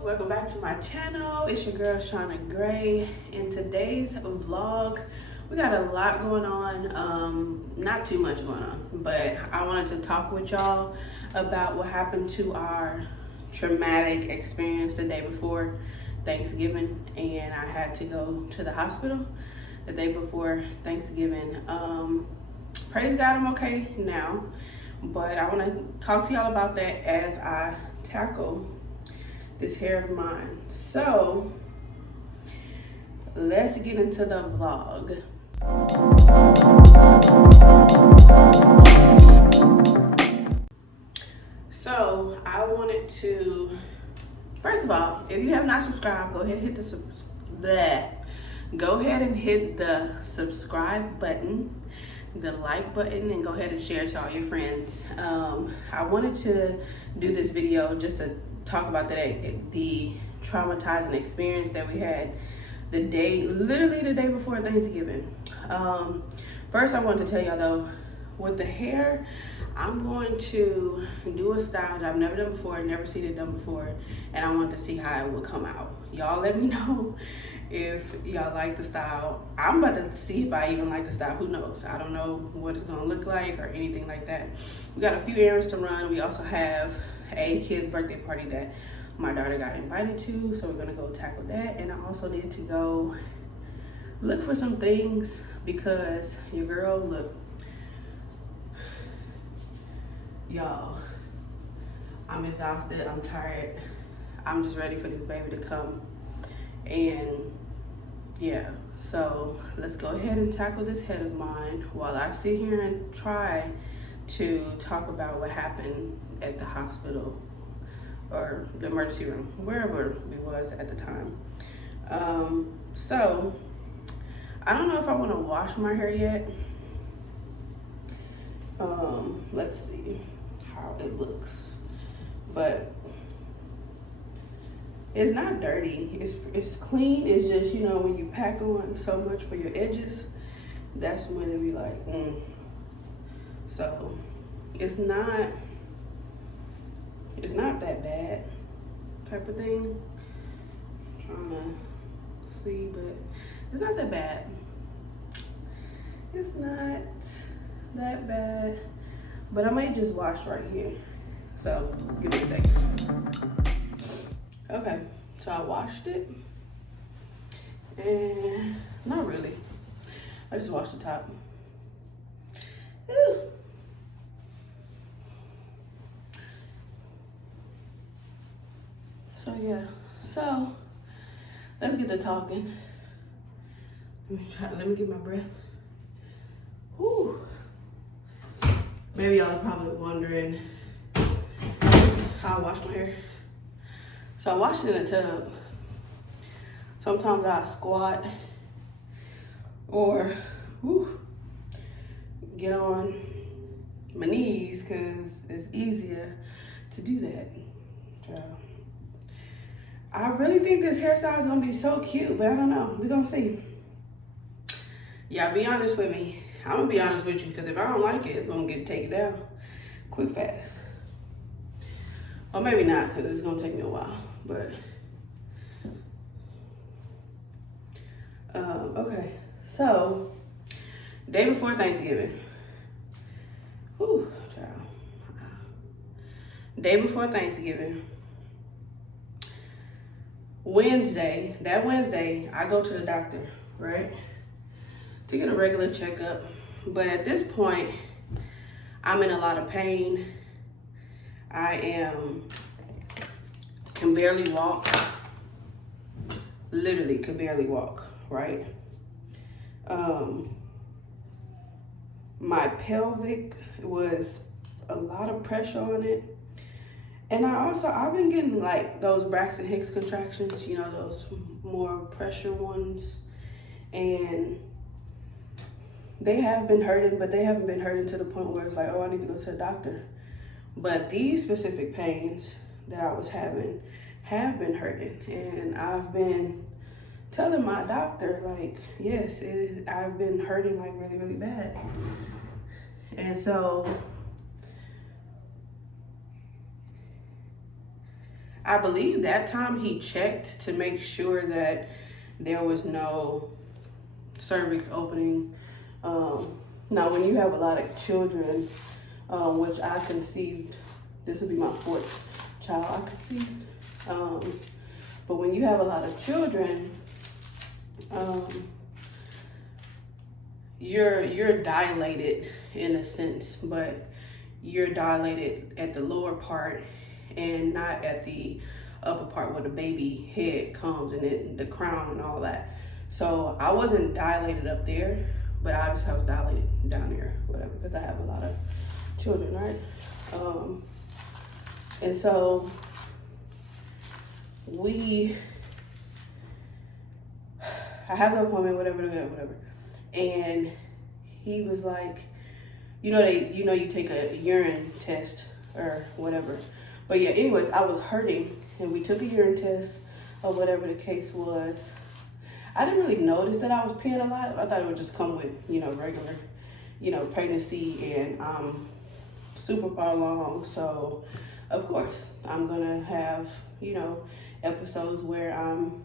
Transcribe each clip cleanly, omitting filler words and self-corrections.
welcome back to my channel. It's your girl Shawna Gray. In today's vlog, we got a lot going on, not too much going on, but I wanted to talk with y'all about what happened to our traumatic experience the day before Thanksgiving, and I had to go to the hospital the day before Thanksgiving. Praise God, I'm okay now, but I want to talk to y'all about that as I tackle this hair of mine. So let's get into the vlog. So I wanted to, first of all, if you have not subscribed, go ahead and hit the subscribe button, the like button, and go ahead and share it to all your friends. I wanted to do this video just to talk about the traumatizing experience that we had literally the day before Thanksgiving. First, I want to tell y'all though, with the hair, I'm going to do a style that I've never done before, never seen it done before, and I want to see how it will come out. Y'all let me know if y'all like the style. I'm about to see if I even like the style. Who knows? I don't know what it's gonna look like or anything like that. We got a few errands to run. We also have a kid's birthday party that my daughter got invited to, so we're gonna go tackle that. And I also needed to go look for some things because your girl, look, y'all, I'm exhausted, I'm tired, I'm just ready for this baby to come. And yeah, so let's go ahead and tackle this head of mine while I sit here and try to talk about what happened at the hospital or the emergency room, wherever we was at the time. So I don't know if I want to wash my hair yet. Let's see how it looks, but it's not dirty, it's clean. It's just, you know, when you pack on so much for your edges, that's when it be like so it's not that bad type of thing. I'm trying to see, but it's not that bad. It's not that bad, but I might just wash right here. So give me a second. Okay, so I washed it, and not really. I just washed the top. Ew. So yeah, so let's get to talking. Let me get my breath. Whew. Maybe y'all are probably wondering how I wash my hair. So I wash it in a tub. Sometimes I squat or get on my knees because it's easier to do that. So I really think this hairstyle is gonna be so cute, but I don't know. We're gonna see. Y'all be honest with me. I'm gonna be honest with you, because if I don't like it, it's gonna get taken down quick, fast. Or maybe not, because it's gonna take me a while, but okay. So day before Thanksgiving. Whew, child. Day before Thanksgiving. Wednesday, I go to the doctor, right? To get a regular checkup. But at this point, I'm in a lot of pain. I can barely walk. Literally could barely walk, right? My pelvic was a lot of pressure on it. And I've been getting like those Braxton Hicks contractions, you know, those more pressure ones. And they have been hurting, but they haven't been hurting to the point where it's like, oh, I need to go to the doctor. But these specific pains that I was having have been hurting. And I've been telling my doctor, like, yes, I've been hurting like really, really bad. And so I believe that time he checked to make sure that there was no cervix opening. Now, when you have a lot of children, which I conceived, this would be my 4th child I conceived. But when you have a lot of children, you're dilated in a sense, but you're dilated at the lower part and not at the upper part where the baby head comes and then the crown and all that. So I wasn't dilated up there, but obviously I was dilated down there, whatever, because I have a lot of children, right? And so I have the appointment, whatever. And he was like, you take a urine test or whatever. But yeah, anyways, I was hurting and we took a urine test or whatever the case was. I didn't really notice that I was peeing a lot. I thought it would just come with, regular, pregnancy, and I'm super far along. So of course I'm gonna have, episodes where I'm,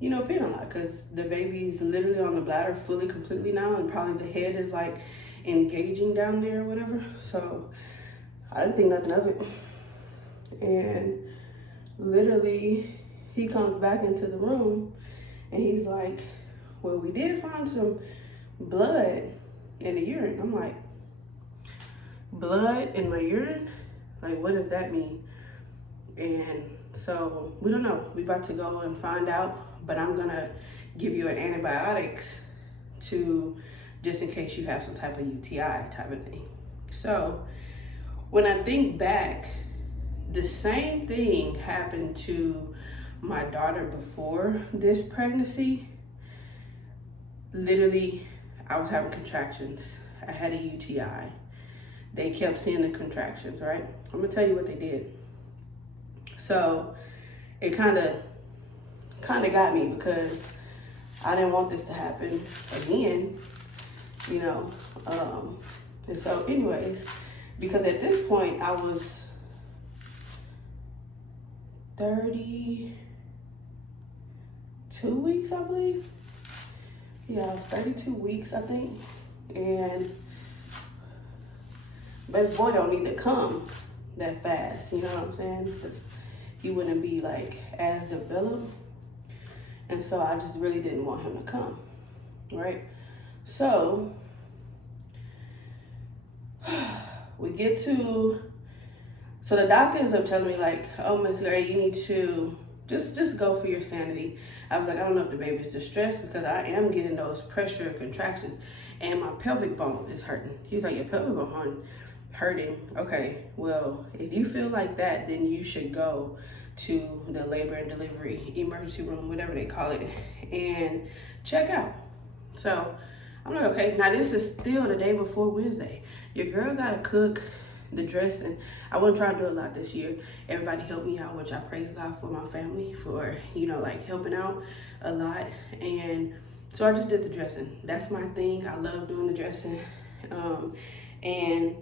peeing a lot because the baby's literally on the bladder fully, completely now, and probably the head is like engaging down there or whatever. So I didn't think nothing of it. And literally he comes back into the room and he's like, well, we did find some blood in the urine. I'm like, blood in my urine? Like, what does that mean? And so we don't know. We about to go and find out, but I'm gonna give you an antibiotics to, just in case you have some type of UTI type of thing. So when I think back, the same thing happened to my daughter before this pregnancy. Literally, I was having contractions. I had a UTI. They kept seeing the contractions, right? I'm gonna tell you what they did. So it kind of got me because I didn't want this to happen again, and so anyways, because at this point I was 32 weeks, I believe. Yeah, I was 32 weeks, I think. And baby boy don't need to come that fast, you know what I'm saying? Because he wouldn't be like as developed. And so I just really didn't want him to come, right? So we get to, so the doctor ends up telling me like, oh, Miss Gray, you need to just go for your sanity. I was like, I don't know if the baby's distressed because I am getting those pressure contractions and my pelvic bone is hurting. He was like, your pelvic bone hurting. Okay, well, if you feel like that, then you should go to the labor and delivery emergency room, whatever they call it, and check out. So I'm like, okay, now this is still the day before Wednesday. Your girl gotta cook the dressing. I wasn't trying to do a lot this year. Everybody helped me out, which I praise God for my family for, like helping out a lot. And so I just did the dressing. That's my thing. I love doing the dressing. And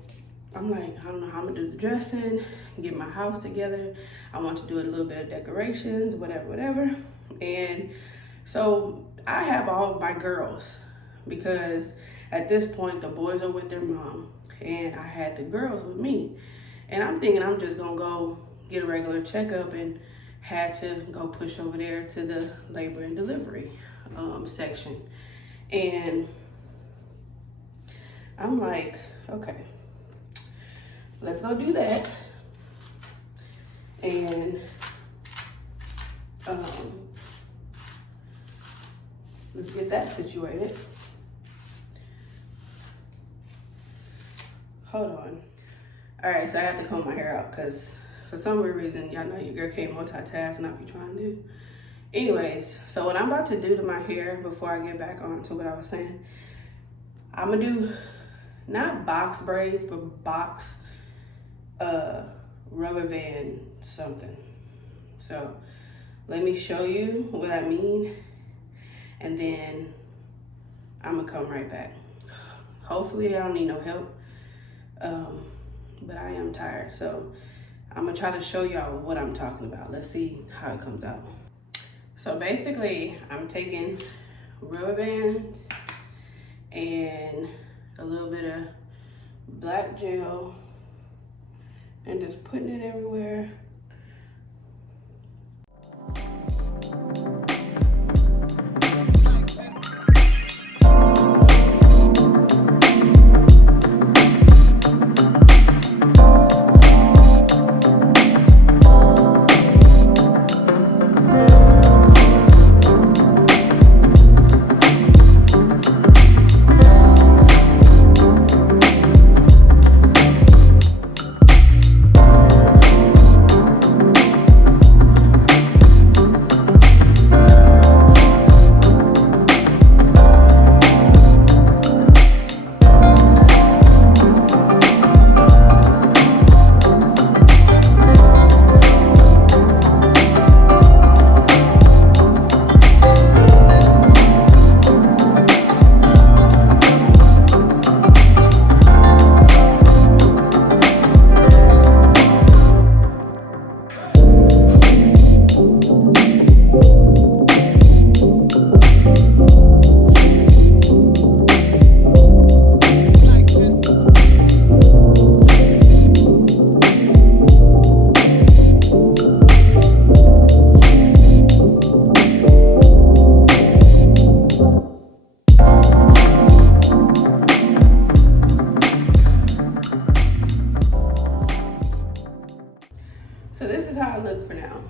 I'm like, I don't know how I'm gonna do the dressing, get my house together. I want to do a little bit of decorations, whatever. And so I have all my girls because at this point the boys are with their mom and I had the girls with me. And I'm thinking I'm just gonna go get a regular checkup and had to go push over there to the labor and delivery section. And I'm like, okay, let's go do that. And let's get that situated. Hold on. All right, so I have to comb my hair out because for some weird reason, y'all know your girl can't multitask and I be trying to do. Anyways, so what I'm about to do to my hair before I get back on to what I was saying, I'm gonna do not box braids, but box rubber band something. So let me show you what I mean and then I'm gonna come right back. Hopefully I don't need no help, but I am tired, so I'm gonna try to show y'all what I'm talking about. Let's see how it comes out. So basically, I'm taking rubber bands and a little bit of black gel and just putting it everywhere. So this is how I look for now.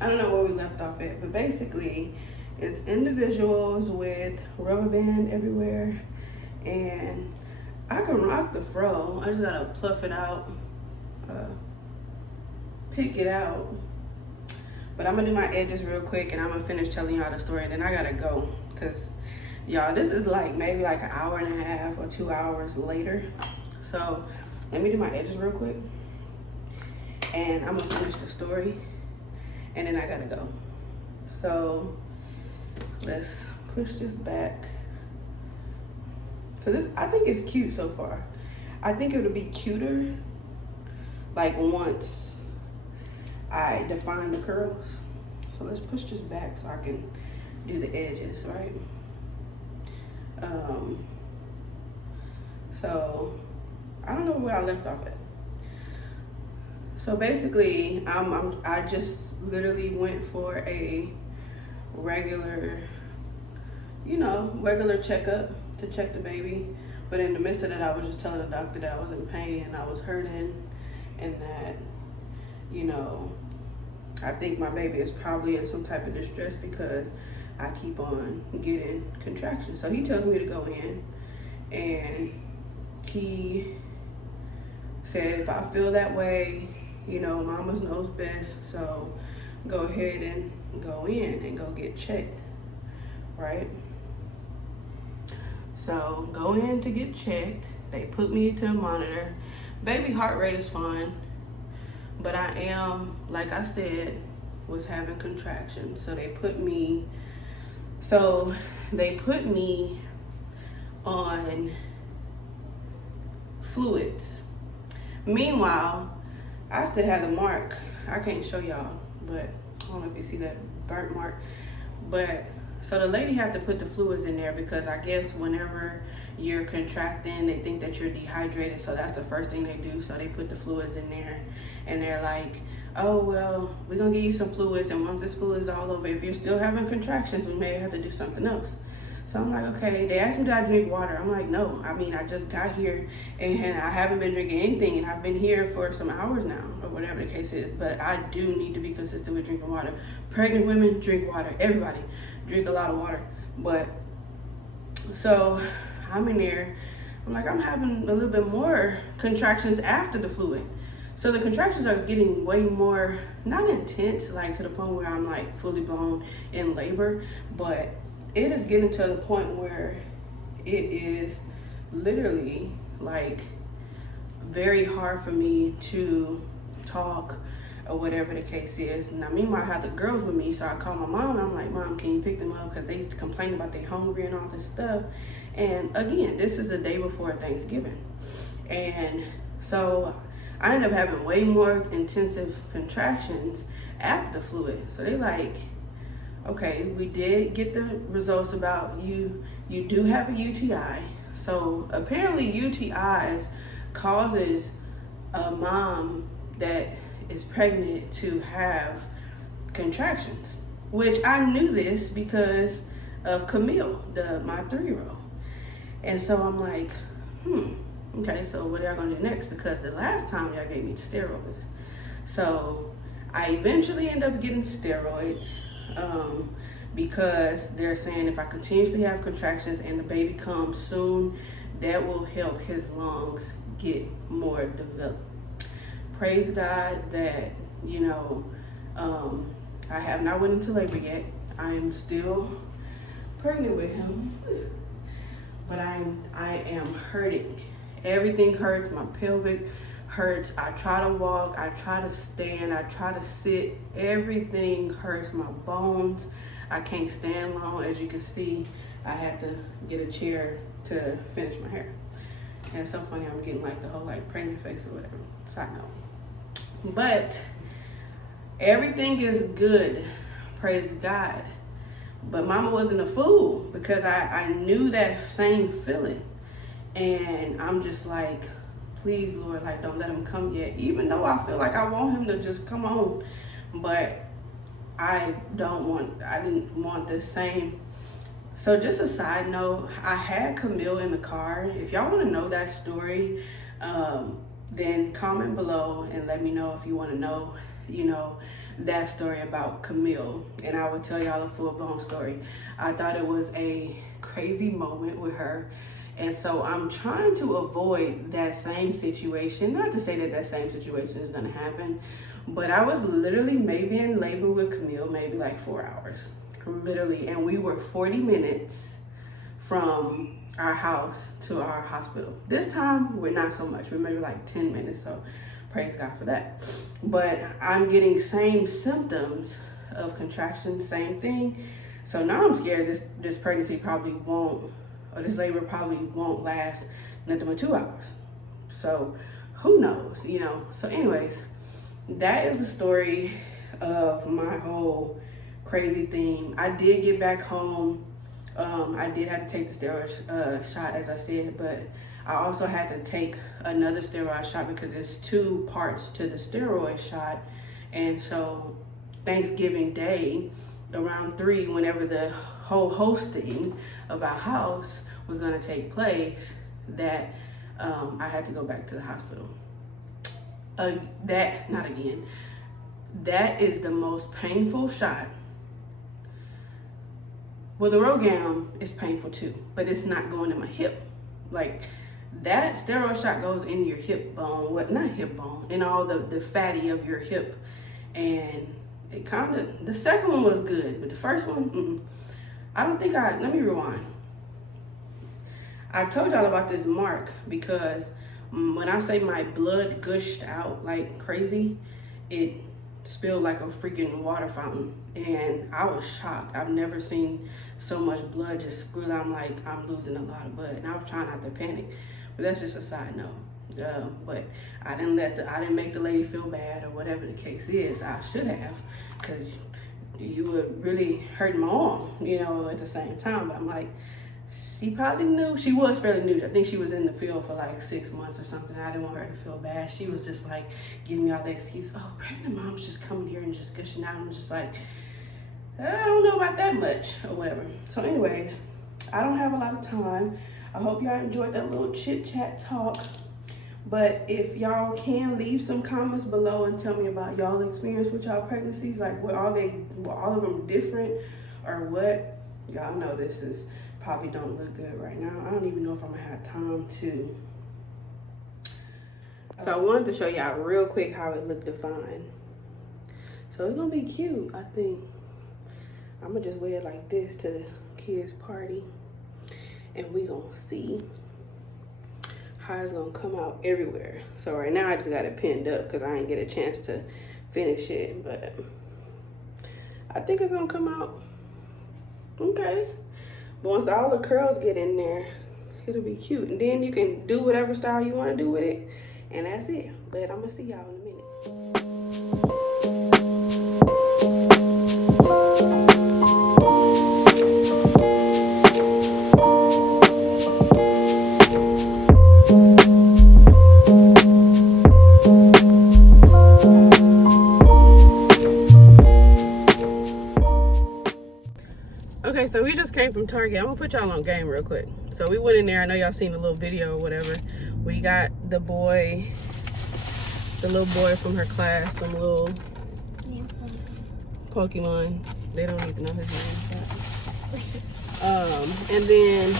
I don't know where we left off at, but basically it's individuals with rubber band everywhere, and I can rock the fro. I just gotta pluff it out, pick it out. But I'm gonna do my edges real quick and I'm gonna finish telling y'all the story, and then I gotta go, cause y'all, this is like maybe like an hour and a half or 2 hours later. So let me do my edges real quick and I'm gonna finish the story, and then I gotta go. So let's push this back, cause I think it's cute so far. I think it would be cuter like once I define the curls. So let's push this back so I can do the edges, right? So I don't know where I left off at. So basically, I just literally went for a regular, regular checkup to check the baby. But in the midst of that, I was just telling the doctor that I was in pain and I was hurting, and that, I think my baby is probably in some type of distress because I keep on getting contractions. So he tells me to go in, and he said if I feel that way, mama's knows best, so go ahead and go in and go get checked, right? So go in to get checked. They put me to the monitor. Baby heart rate is fine, but I am, like I said, was having contractions. So they put me on fluids. Meanwhile, I still have the mark. I can't show y'all, but I don't know if you see that burnt mark. But so the lady had to put the fluids in there because I guess whenever you're contracting, they think that you're dehydrated. So that's the first thing they do. So they put the fluids in there, and they're like, oh, well, we're gonna give you some fluids, and once this fluid is all over, if you're still having contractions, we may have to do something else. So I'm like, okay. They asked me, do I drink water? I'm like, no. I mean, I just got here and I haven't been drinking anything, and I've been here for some hours now, or whatever the case is. But I do need to be consistent with drinking water. Pregnant women drink water. Everybody drink a lot of water. But so I'm in there. I'm like, I'm having a little bit more contractions after the fluid. So the contractions are getting way more, not intense, like to the point where I'm like fully blown in labor, but it is getting to the point where it is literally like very hard for me to talk or whatever the case is. Now, meanwhile, I have the girls with me, so I call my mom and I'm like, Mom, can you pick them up? Because they complain about they hungry and all this stuff. And again, this is the day before Thanksgiving. And so I ended up having way more intensive contractions after the fluid. So they like, okay, we did get the results about you do have a UTI. So apparently UTIs causes a mom that is pregnant to have contractions, which I knew this because of Camille, my 3-year-old. And so I'm like, okay, so what are y'all gonna do next? Because the last time y'all gave me steroids. So I eventually end up getting steroids because they're saying if I continuously have contractions and the baby comes soon, that will help his lungs get more developed. Praise God that, you know, I have not went into labor yet. I am still pregnant with him, but I am hurting. Everything hurts. My pelvic hurts. I try to walk. I try to stand. I try to sit. Everything hurts. My bones. I can't stand long. As you can see, I had to get a chair to finish my hair. And it's so funny, I'm getting like the whole like pregnant face or whatever. Side note. But everything is good. Praise God. But mama wasn't a fool because I knew that same feeling. And I'm just like, please, Lord, like don't let him come yet. Even though I feel like I want him to just come on. But I didn't want the same. So just a side note, I had Camille in the car. If y'all want to know that story, then comment below and let me know if you want to know, you know, that story about Camille, and I will tell y'all a full-blown story. I thought it was a crazy moment with her, and so I'm trying to avoid that same situation. Not to say that that same situation is going to happen, but I was literally maybe in labor with Camille, maybe like 4 hours, literally, and we were 40 minutes from our house to our hospital. This time we're not so much, we're maybe like 10 minutes, so praise God for that. But I'm getting same symptoms of contraction, same thing. So now I'm scared this pregnancy probably won't, or this labor probably won't last nothing but 2 hours. So who knows, you know. So anyways, that is the story of my whole crazy thing. I did get back home. I did have to take the steroid shot, as I said, but I also had to take another steroid shot because there's 2 parts to the steroid shot. And so Thanksgiving Day, around 3, whenever the whole hosting of our house was going to take place, that I had to go back to the hospital. Not again. That is the most painful shot. Well, the Rogam is painful too, but it's not going in my hip. Like, that steroid shot goes in your hip bone, not hip bone, in all the fatty of your hip. And it kind of, the second one was good, but the first one, I don't think let me rewind. I told y'all about this mark because when I say my blood gushed out like crazy, it spilled like a freaking water fountain, and I was shocked. I've never seen so much blood just squirt. I'm like, I'm losing a lot of blood, and I was trying not to panic, but that's just a side note. But I didn't make the lady feel bad or whatever the case is. I should have, because you would really hurt my arm, you know, at the same time. But I'm like, she probably knew. She was fairly new. I think she was in the field for like 6 months or something. I didn't want her to feel bad. She was just like giving me all the excuse. Oh, pregnant mom's just coming here and just gushing out. I'm just like, I don't know about that much or whatever. So anyways, I don't have a lot of time. I hope y'all enjoyed that little chit chat talk. But if y'all can leave some comments below and tell me about y'all experience with y'all pregnancies, like were all of them different or what? Y'all know this is probably don't look good right now. I don't even know if I'm gonna have time to. So I wanted to show y'all real quick how it looked defined. So it's gonna be cute, I think. I'm gonna just wear it like this to the kids' party, and we gonna see how it's gonna come out everywhere. So right now I just got it pinned up because I didn't get a chance to finish it, but I think it's gonna come out okay. But once all the curls get in there, it'll be cute. And then you can do whatever style you want to do with it. And that's it. But I'm gonna see y'all in a minute. Okay, so we just came from Target. I'm gonna put y'all on game real quick. So we went in there. I know y'all seen the little video or whatever. We got the little boy from her class, some little Pokemon. They don't even know his name. And then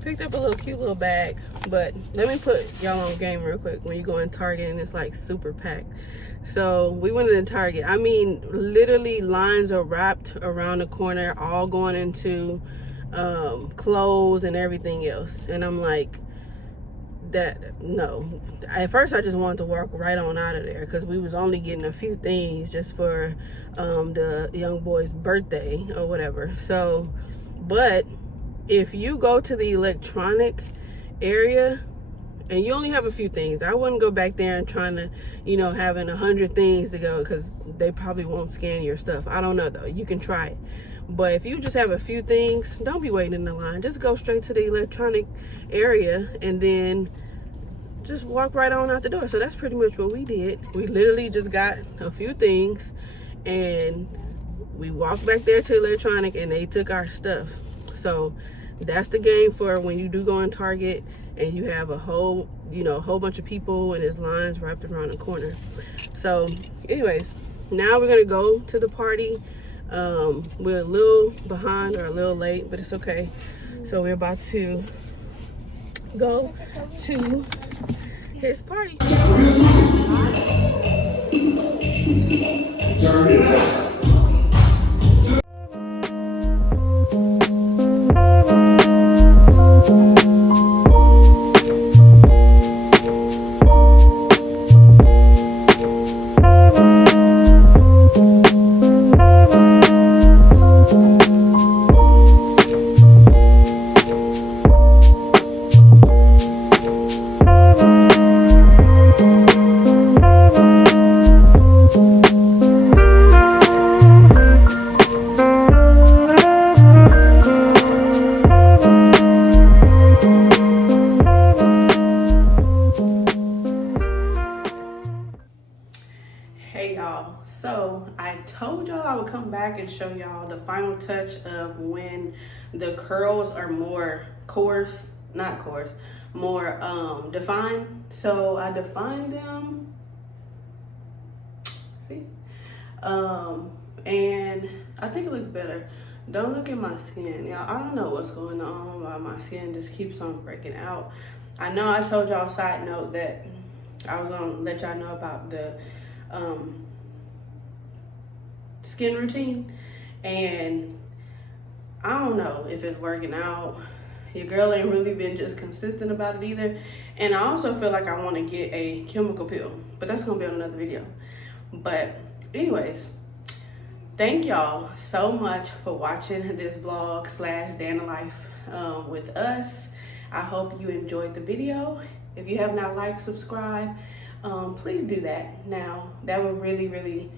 picked up a little cute little bag. But let me put y'all on game real quick. When you go in Target and it's like super packed. So we went into Target. I mean, literally lines are wrapped around the corner, all going into clothes and everything else. And I'm like, no. At first I just wanted to walk right on out of there because we was only getting a few things just for the young boy's birthday or whatever. So, but if you go to the electronic area and you only have a few things, I wouldn't go back there and trying to, having 100 things to go because they probably won't scan your stuff. I don't know though. You can try it. But if you just have a few things, don't be waiting in the line. Just go straight to the electronic area and then just walk right on out the door. So that's pretty much what we did. We literally just got a few things and we walked back there to electronic and they took our stuff. So that's the game for when you do go in Target and you have a whole bunch of people and there's lines wrapped around the corner. So anyways, now we're gonna go to the party. We're a little behind or a little late, but it's okay. So we're about to go to his party. Turn it up. Hey y'all, so I told y'all I would come back and show y'all the final touch of when the curls are more more defined. So I defined them, see, and I think it looks better. Don't look at my skin, y'all. I don't know what's going on, why my skin just keeps on breaking out. I know I told y'all, side note, that I was gonna let y'all know about the skin routine, and I don't know if it's working out. Your girl ain't really been just consistent about it either, and I also feel like I want to get a chemical peel, but that's gonna be on another video. But anyways, thank y'all so much for watching this vlog / day in the life with us. I hope you enjoyed the video. If you have not liked, subscribe, please do that now. That would really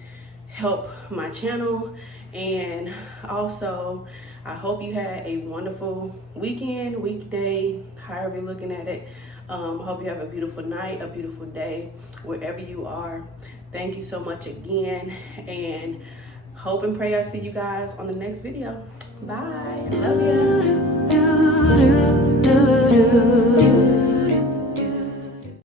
help my channel. And also, I hope you had a wonderful weekend, weekday, however you're looking at it. Hope you have a beautiful night, a beautiful day, wherever you are. Thank you so much again, and hope and pray I see you guys on the next video. Bye. Love ya.